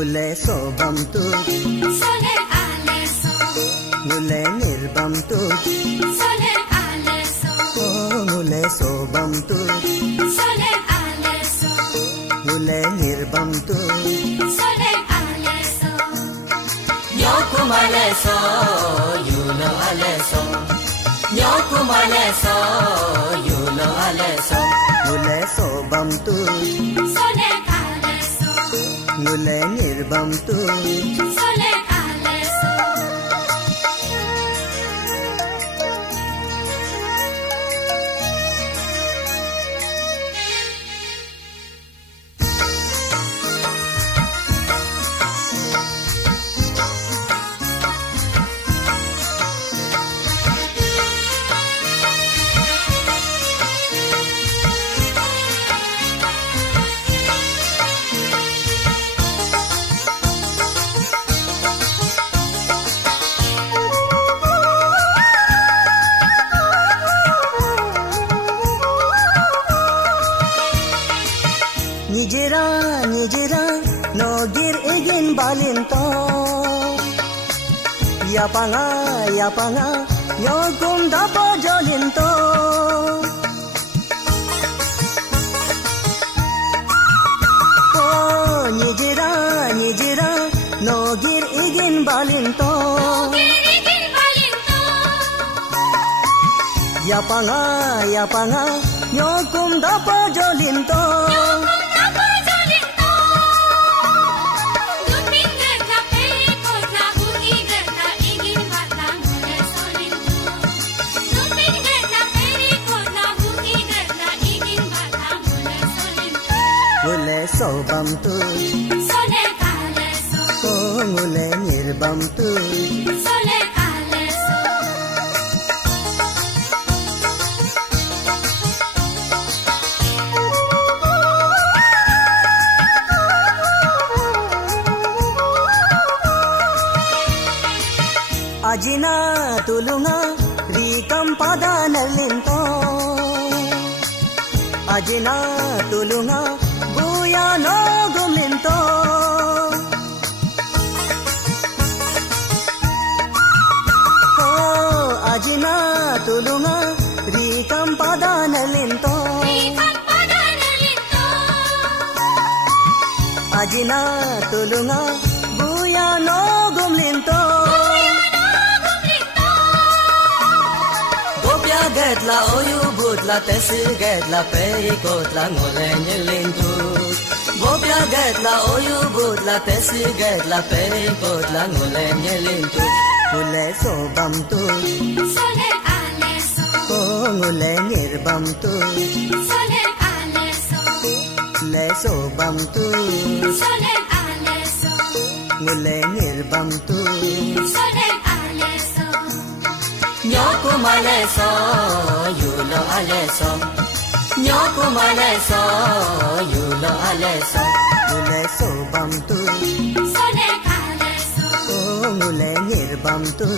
ngule sobam tu sole aleso ngule nirbam tu sole aleso ngule sobam tu sole aleso ngule nirbam tu sole aleso nyokumaleso yulo aleso nyokumaleso yulo aleso ngule sobam tu sole aleso ngule nirbam tu sole aleso Nijera nijera nogir egin balinto yapanga yogum dapo jolinto oh nijera nogir egin balinto Girigin balinto yapanga yogum dapo jolinto ngule sobam tu sole aleso ngule nirbam tu sole aleso ajina tulunga rikam padanallinto ajina tulunga buya no gumlinto oh ajina tulunga rikam padanallinto ajina tulunga buya no gumlinto gopya getla oyu butla tesi getla pei kotla ngole nyelintu gopya getla oyu butla tesi getla pei kotla ngole nyelintu ngule sobam tu sole aleso ngule nirbam tu sole aleso le sobam tu sole aleso ngule nirbam tu sole aleso nyokumaleso yulo aleso nyokumaleso yulo aleso ngule sobam tu sole aleso ngule nirbam tu